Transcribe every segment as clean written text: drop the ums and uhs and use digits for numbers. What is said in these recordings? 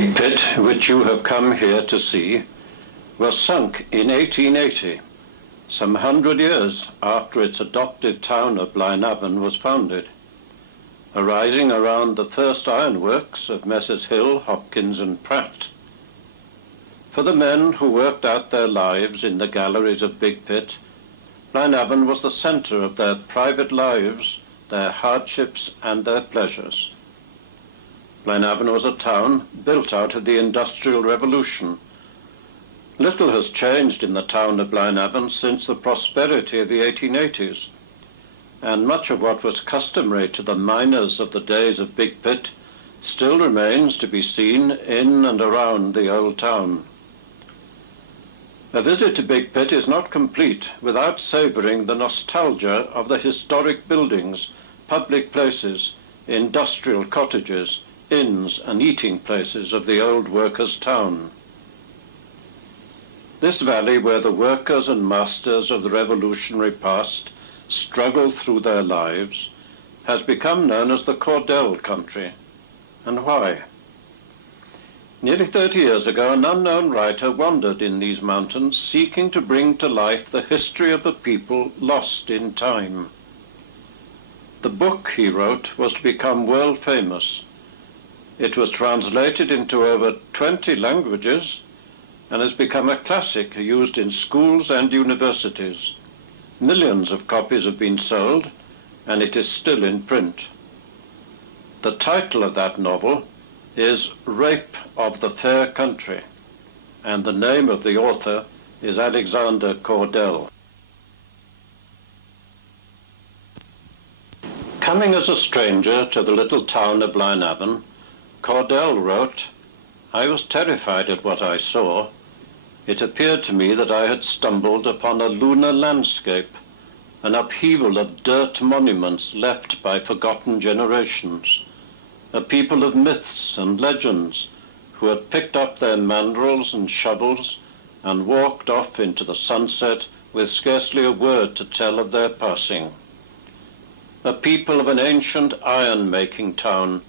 Big Pit, which you have come here to see, was sunk in 1880, some 100 years after its adoptive town of Blaenavon was founded, arising around the first ironworks of Messrs. Hill, Hopkins and Pratt. For the men who worked out their lives in the galleries of Big Pit, Blaenavon was the centre of their private lives, their hardships and their pleasures. Blaenavon was a town built out of the Industrial Revolution. Little has changed in the town of Blaenavon since the prosperity of the 1880s, and much of what was customary to the miners of the days of Big Pit still remains to be seen in and around the old town. A visit to Big Pit is not complete without savouring the nostalgia of the historic buildings, public places, industrial cottages, inns and eating places of the old workers' town. This valley where the workers and masters of the revolutionary past struggled through their lives has become known as the Cordell country. And why? Nearly 30 years ago, an unknown writer wandered in these mountains seeking to bring to life the history of a people lost in time. The book he wrote was to become world famous. It was translated into over 20 languages and has become a classic used in schools and universities. Millions of copies have been sold, and it is still in print. The title of that novel is Rape of the Fair Country, and the name of the author is Alexander Cordell. Coming as a stranger to the little town of Blaenavon, Cordell wrote, "I was terrified at what I saw. It appeared to me that I had stumbled upon a lunar landscape, an upheaval of dirt monuments left by forgotten generations, a people of myths and legends who had picked up their mandrels and shovels and walked off into the sunset with scarcely a word to tell of their passing. A people of an ancient iron-making town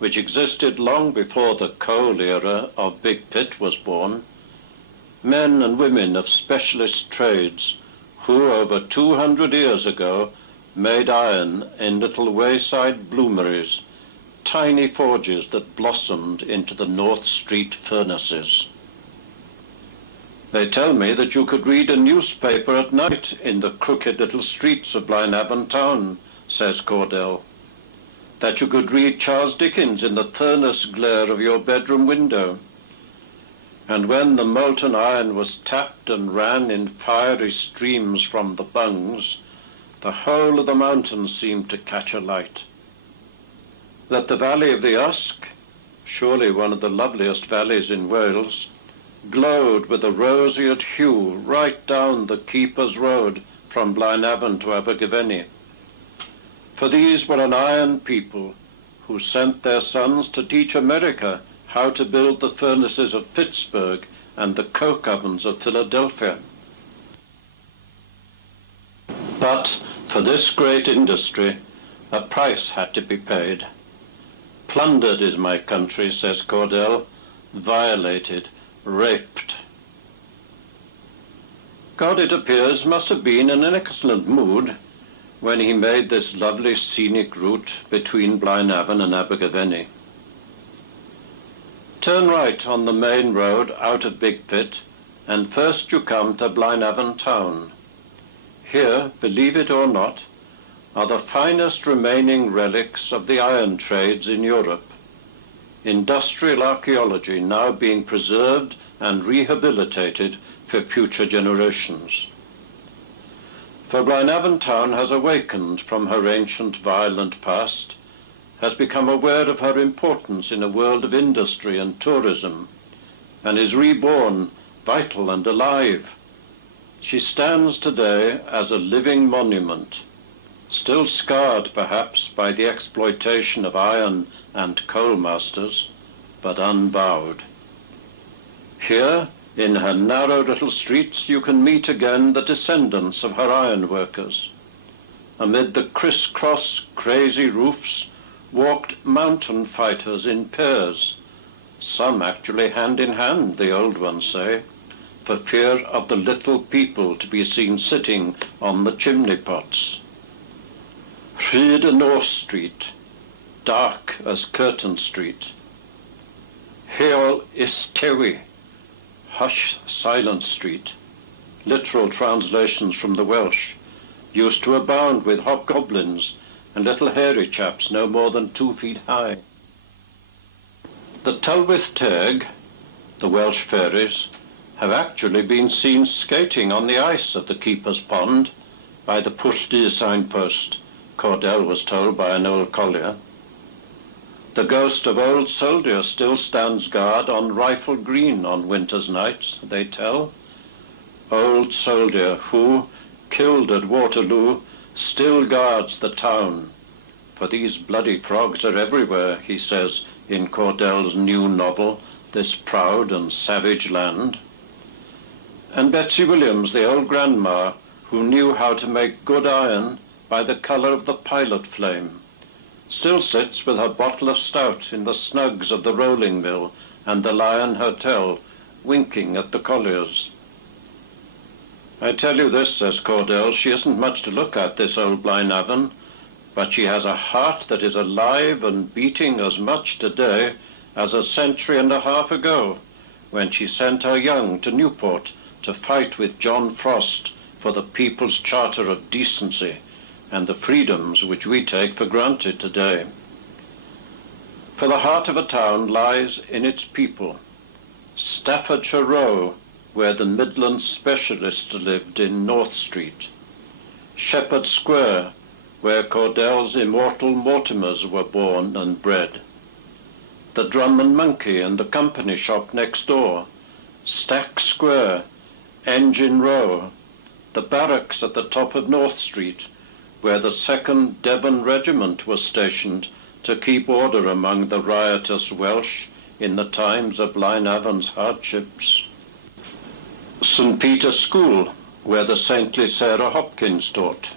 which existed long before the coal era of Big Pit was born, men and women of specialist trades who over 200 years ago made iron in little wayside bloomeries, tiny forges that blossomed into the North Street furnaces. They tell me that you could read a newspaper at night in the crooked little streets of Blaenavon town," says Cordell, "that you could read Charles Dickens in the furnace glare of your bedroom window. And when the molten iron was tapped and ran in fiery streams from the bungs, the whole of the mountain seemed to catch alight. That the valley of the Usk, surely one of the loveliest valleys in Wales, glowed with a roseate hue right down the Keeper's Road from Blaenavon to Abergavenny. For these were an iron people who sent their sons to teach America how to build the furnaces of Pittsburgh and the coke ovens of Philadelphia. But for this great industry, a price had to be paid. Plundered is my country," says Cordell, "violated, raped." God, it appears, must have been in an excellent mood when he made this lovely scenic route between Blaenavon and Abergavenny. Turn right on the main road out of Big Pit, and first you come to Blaenavon town. Here, believe it or not, are the finest remaining relics of the iron trades in Europe. Industrial archaeology now being preserved and rehabilitated for future generations. For Blaenavon town has awakened from her ancient violent past, has become aware of her importance in a world of industry and tourism, and is reborn, vital and alive. She stands today as a living monument, still scarred perhaps by the exploitation of iron and coal masters, but unbowed. Here, in her narrow little streets, you can meet again the descendants of her iron workers. Amid the criss-cross crazy roofs walked mountain fighters in pairs, some actually hand in hand, the old ones say, for fear of the little people to be seen sitting on the chimney pots. Rhyd North Street, dark as Curtain Street. Heol Istewi, hush Silent Street. Literal translations from the Welsh, used to abound with hobgoblins and little hairy chaps no more than 2 feet high. The Tylwyth Teg, the Welsh fairies, have actually been seen skating on the ice at the Keeper's Pond by the Pwlldy signpost, Cordell was told by an old collier. The ghost of old soldier still stands guard on Rifle Green on winter's nights, they tell. Old soldier who, killed at Waterloo, still guards the town. For these bloody frogs are everywhere, he says in Cordell's new novel, This Proud and Savage Land. And Betsy Williams, the old grandma, who knew how to make good iron by the colour of the pilot flame, still sits with her bottle of stout in the snugs of the rolling mill and the Lion Hotel, winking at the colliers. I tell you this, says Cordell, she isn't much to look at, this old Blaenavon, but she has a heart that is alive and beating as much today as a century and a half ago, when she sent her young to Newport to fight with John Frost for the people's charter of decency and the freedoms which we take for granted today. For the heart of a town lies in its people. Staffordshire Row, where the Midland specialists lived in North Street. Shepherd Square, where Cordell's immortal Mortimers were born and bred. The Drum and Monkey and the company shop next door. Stack Square, Engine Row, the barracks at the top of North Street, where the 2nd Devon Regiment was stationed to keep order among the riotous Welsh in the times of Blaenavon's hardships. St. Peter's School, where the saintly Sarah Hopkins taught.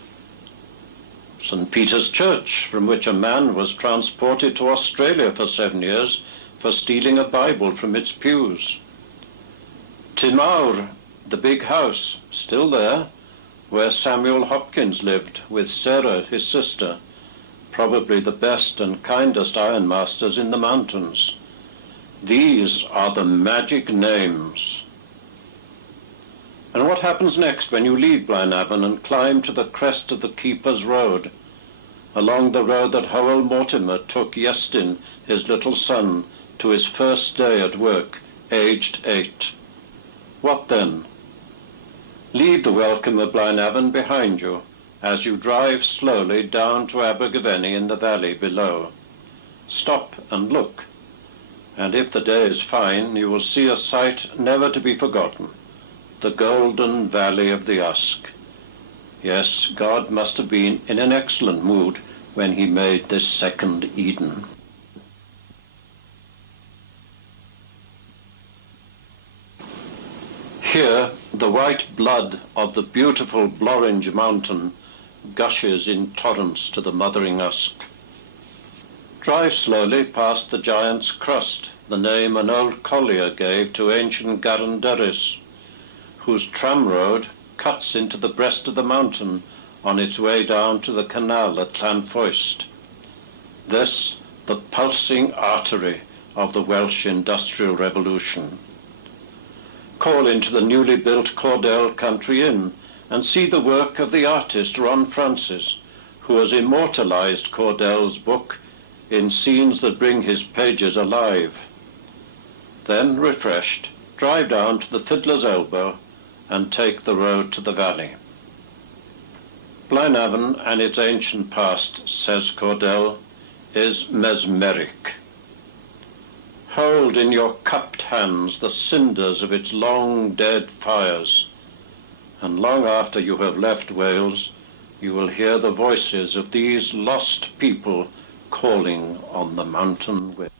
St. Peter's Church, from which a man was transported to Australia for 7 years for stealing a Bible from its pews. Timawr, the big house, still there, where Samuel Hopkins lived with Sarah, his sister, probably the best and kindest ironmasters in the mountains. These are the magic names. And what happens next when you leave Blaenavon and climb to the crest of the Keeper's Road, along the road that Howell Mortimer took Iestyn, his little son, to his first day at work, aged 8? What then? Leave the welcome of Blaenavon behind you as you drive slowly down to Abergavenny in the valley below. Stop and look, and if the day is fine, you will see a sight never to be forgotten, the golden valley of the Usk. Yes, God must have been in an excellent mood when he made this second Eden. Here, the white blood of the beautiful Blorenge mountain gushes in torrents to the mothering Usk. Drive slowly past the Giant's Crust, the name an old collier gave to ancient Garenderis, whose tramroad cuts into the breast of the mountain on its way down to the canal at Llanfoist. This, the pulsing artery of the Welsh Industrial Revolution. Call into the newly built Cordell Country Inn and see the work of the artist Ron Francis, who has immortalized Cordell's book in scenes that bring his pages alive. Then, refreshed, drive down to the Fiddler's Elbow and take the road to the valley. Blaenavon and its ancient past, says Cordell, is mesmeric. Hold in your cupped hands the cinders of its long dead fires, and long after you have left Wales, you will hear the voices of these lost people calling on the mountain wind.